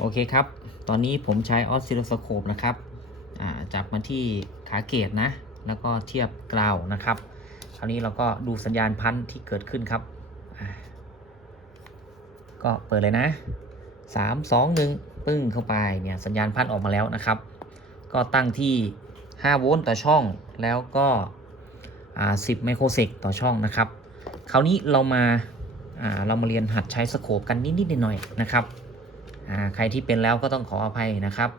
โอเคครับ ตอนนี้ผมใช้ออสซิลโลสโคปนะครับจับมาที่ขาเกตนะ แล้วก็เทียบกราวนะครับ คราวนี้เราก็ดูสัญญาณพันที่เกิดขึ้นครับก็เปิดเลยนะ3 2 1ปึ้งเข้าไปเนี่ยสัญญาณพันออกมาแล้วนะครับ ก็ตั้งที่5โวลต์ต่อช่อง แล้วก็10ไมโครเซกต่อช่องนะครับ คราวนี้เรามาเรียนหัดใช้สโคปกันนิดๆหน่อยๆนะครับใครที่เป็นแล้วก็ต้องขออภัยนะครับ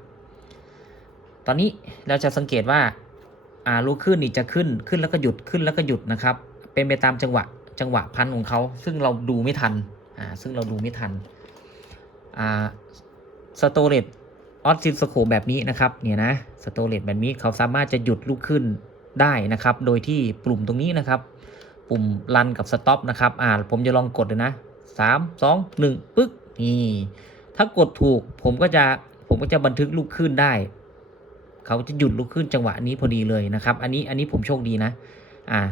ตอนนี้เราจะสังเกตว่าลูกขึ้นนี่จะขึ้นแล้วก็หยุดขึ้นแล้วก็หยุดนะครับเป็นไปตามจังหวะพันของเขาซึ่งเราดูไม่ทันสโตเรจออสซิลโคปแบบนี้นะครับเนี่ยนะสโตเรจแบบนี้เขาสามารถจะหยุดลูกขึ้นได้นะครับโดยที่ปุ่มตรงนี้นะครับปุ่มรันกับสต็อปนะครับผมจะลองกดเลยนะ3 2 1ปึ๊กนี่ถ้ากดถูกผมก็จะบันทึกลูกขึ้นได้เขาจะหยุดลูกขึ้นจังหวะนี้พอดีเลยนะครับอันนี้ผมโชคดีนะ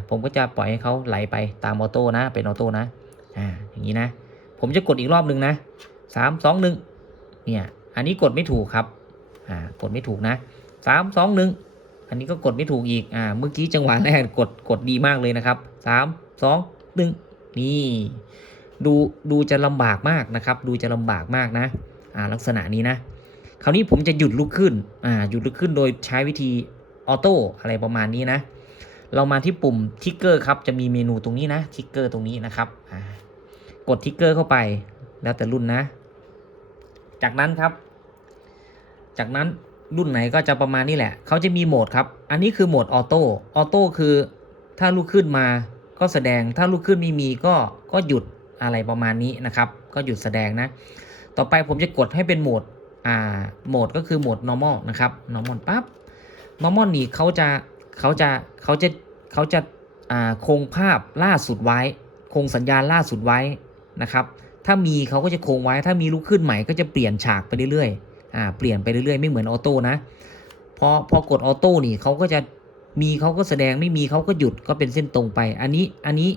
ผมก็จะปล่อยให้เขาไหลไปตามออโต้นะเป็นออโต้นะอย่างนี้นะผมจะกดอีกรอบหนึ่งนะ3 2 1เนี่ยอันนี้กดไม่ถูกครับกดไม่ถูกนะ3 2 1อันนี้ก็กดไม่ถูกอีกเมื่อกี้จังหวะแรกกดดีมากเลยนะครับ3 2 1นี่ดูจะลำบากมากนะครับดูจะลำบากมากนะลักษณะนี้นะคราวนี้ผมจะหยุดลุกขึ้นหยุดลุกขึ้นโดยใช้วิธีออโต้อะไรประมาณนี้นะเรามาที่ปุ่มทิกเกอร์ครับจะมีเมนูตรงนี้นะทิกเกอร์ตรงนี้นะครับกดทิกเกอร์เข้าไปแล้วแต่รุ่นนะจากนั้นรุ่นไหนก็จะประมาณนี้แหละเขาจะมีโหมดครับอันนี้คือโหมดออโต้คือถ้าลุกขึ้นมาก็แสดงถ้าลุกขึ้นไม่มีก็หยุดอะไรประมาณนี้นะครับก็หยุดแสดงนะต่อไปผมจะกดให้เป็นโหมดก็คือโหมด normal นะครับ normal ปั๊บ normal นี่เขาจะคงภาพล่าสุดไว้คงสัญญาณล่าสุดไว้นะครับถ้ามีเขาก็จะคงไว้ถ้ามีลุกขึ้นใหม่ก็จะเปลี่ยนฉากไปเรื่อยๆเปลี่ยนไปเรื่อยๆไม่เหมือนออโต้นะพอกดออโต้นี่เขาก็จะมีเขาก็แสดงไม่มีเขาก็หยุดก็เป็นเส้นตรงไปอันนี้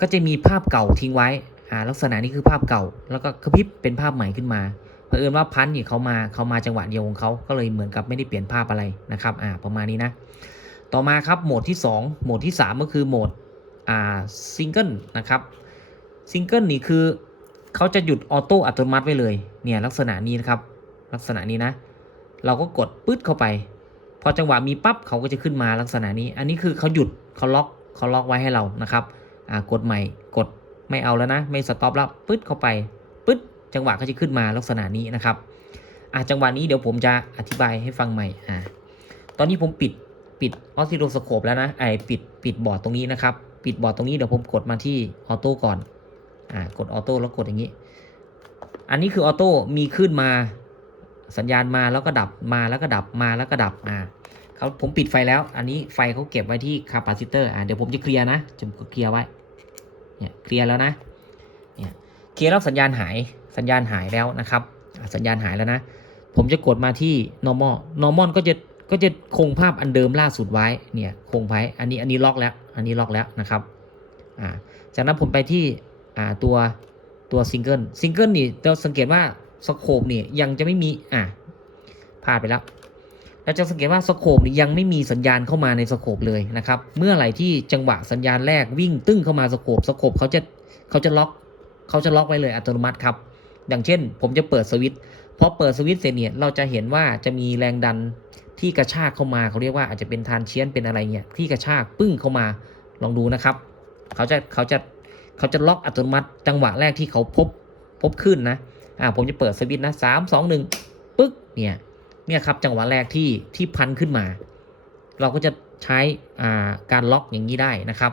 ก็จะมีภาพเก่าทิ้งไว้ลักษณะนี้คือภาพเก่าแล้วก็กระพริบเป็นภาพใหม่ขึ้นมาเผอิญว่าพันนี่เขามาจังหวะเดียวของเขาก็เลยเหมือนกับไม่ได้เปลี่ยนภาพอะไรนะครับประมาณนี้นะต่อมาครับโหมดที่2โหมดที่3ก็คือโหมดซิงเกิลนะครับซิงเกิลนี่คือเขาจะหยุดออโต้อัตโนมัติไว้เลยเนี่ยลักษณะนี้นะครับลักษณะนี้นะเราก็กดปึ๊ดเข้าไปพอจังหวะมีปั๊บเขาก็จะขึ้นมาลักษณะนี้อันนี้คือเขาหยุดเขาล็อกไว้ให้เรานะครับกดใหม่กดไม่เอาแล้วนะไม่สต็อปแล้วปึ๊ดเข้าไปปึ๊ดจังหวะก็จะขึ้นมาลักษณะนี้นะครับจังหวะนี้เดี๋ยวผมจะอธิบายให้ฟังใหม่ตอนนี้ผมปิดออสซิลโลสโคปแล้วนะปิดบอร์ดตรงนี้นะครับปิดบอร์ดตรงนี้เดี๋ยวผมกดมาที่ออโต้ก่อนกดออโต้แล้วกดอย่างนี้อันนี้คือออโต้มีขึ้นมาสัญญาณมาแล้วก็ดับมาแล้วก็ดับมาแล้วก็ดับผมปิดไฟแล้วอันนี้ไฟเขาเก็บไว้ที่คาปาซิเตอร์เดี๋ยวผมจะเคลียร์นะจะเคลียร์ไว้เนี่ยเคลียร์แล้วนะเนี่ยเคลียร์แล้วสัญญาณหายแล้วนะครับสัญญาณหายแล้วนะผมจะกดมาที่ normal ก็จะคงภาพอันเดิมล่าสุดไว้เนี่ยคงไว้อันนี้ล็อกแล้วนะครับจากนั้นผมไปที่ตัวซิงเกิลนี่เราสังเกตว่าสโคปนี่ยังจะไม่มีพลาดไปแล้วเราจะสังเกตว่าสโคปนี่ยังไม่มีสัญญาณเข้ามาในสโคปเลยนะครับเมื่อไหร่ที่จังหวะสัญญาณแรกวิ่งตึ้งเข้ามาสโคปเขาจะล็อกไว้เลยอัตโนมัติครับอย่างเช่นผมจะเปิดสวิตช์พอเปิดสวิตช์เสร็จเนี่ยเราจะเห็นว่าจะมีแรงดันที่กระชากเข้ามาเขาเรียกว่าอาจจะเป็นทานเชียนเป็นอะไรเงี้ยที่กระชากปึ้งเข้ามาลองดูนะครับเขาจะล็อกอัตโนมัติจังหวะแรกที่เขาพบขึ้นนะผมจะเปิดสวิตช์นะ3 2 1ปึ๊กเนี่ยครับจังหวะแรกที่พันขึ้นมาเราก็จะใช้การล็อกอย่างนี้ได้นะครับ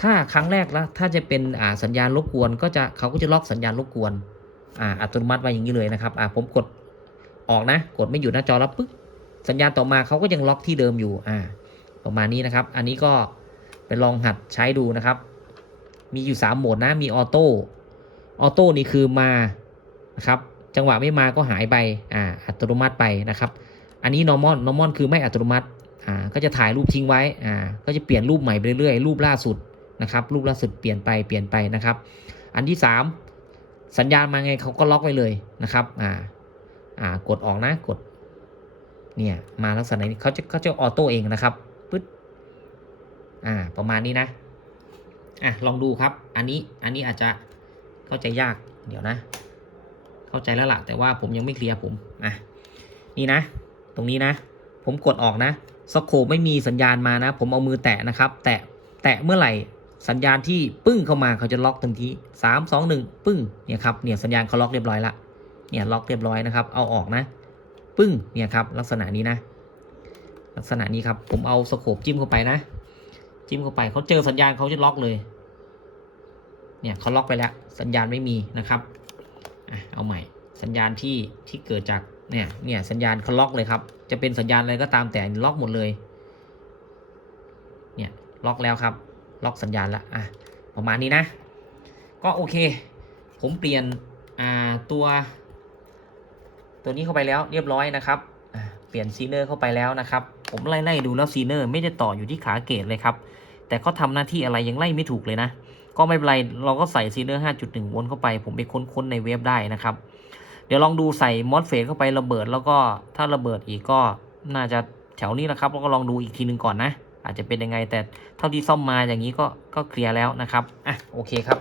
ถ้าครั้งแรกแล้วถ้าจะเป็นสัญญาณรบกวนเขาก็จะล็อกสัญญาณรบกวนอัตโนมัติไว้อย่างนี้เลยนะครับผมกดออกนะกดไม่อยู่หน้าจอแล้วปึ๊กสัญญาณต่อมาเขาก็ยังล็อกที่เดิมอยู่ประมาณนี้นะครับอันนี้ก็ไปลองหัดใช้ดูนะครับมีอยู่3โหมดนะมีออโต้นี่คือมานะครับจังหวะไม่มาก็หายไปอัตโนมัติไปนะครับอันนี้ normal คือไม่อัตโนมัติก็จะถ่ายรูปทิ้งไว้ก็จะเปลี่ยนรูปใหม่ไปเรื่อยๆรูปล่าสุดนะครับรูปล่าสุดเปลี่ยนไปนะครับอันที่3สัญญาณมาไงเขาก็ล็อกไว้เลยนะครับ กดออกนะกดเนี่ยมาลักษณะนี้เขาจะออโต้เองนะครับปึ๊ดประมาณนี้นะลองดูครับอันนี้อาจจะเข้าใจยากเดี๋ยวนะเข้าใจแล้วล่ะแต่ว่าผมยังไม่เคลียร์ผมนี่นะตรงนี้นะผมกดออกนะสโคปไม่มีสัญญาณมานะผมเอามือแตะนะครับแตะเมื่อไหร่สัญญาณที่ปึ้งเข้ามาเขาจะล็อกทันที3 2 1ปึ้งเนี่ยครับเนี่ยสัญญาณเขาล็อกเรียบร้อยละเนี่ยล็อกเรียบร้อยนะครับเอาออกนะปึ้งเนี่ยครับลักษณะนี้นะลักษณะนี้ครับผมเอาสโคปจิ้มเข้าไปนะจิ้มเข้าไปเขาเจอสัญญาณเขาจะล็อกเลยเนี่ยเขาล็อกไปแล้วสัญญาณไม่มีนะครับเอาใหม่สัญญาณที่เกิดจากเนี่ยสัญญาณเขาล็อกเลยครับจะเป็นสัญญาณอะไรก็ตามแต่ล็อกหมดเลยเนี่ยล็อกแล้วครับล็อกสัญญาณละประมาณนี้นะก็โอเคผมเปลี่ยนตัวนี้เข้าไปแล้วเรียบร้อยนะครับเปลี่ยนซีเนอร์เข้าไปแล้วนะครับผมไล่ดูแล้วซีเนอร์ไม่ได้ต่ออยู่ที่ขาเกตเลยครับแต่เขาทำหน้าที่อะไรยังไล่ไม่ถูกเลยนะก็ไม่เป็นไรเราก็ใส่ซีเนอร์ 5.1 โวลต์เข้าไปผมไปค้นในเว็บได้นะครับเดี๋ยวลองดูใส่มอสเฟตเข้าไประเบิดแล้วก็ถ้าระเบิดอีกก็น่าจะแถวนี้แหละครับแล้วก็ลองดูอีกทีนึงก่อนนะอาจจะเป็นยังไงแต่เท่าที่ซ่อมมาอย่างนี้ก็เคลียร์แล้วนะครับโอเคครับ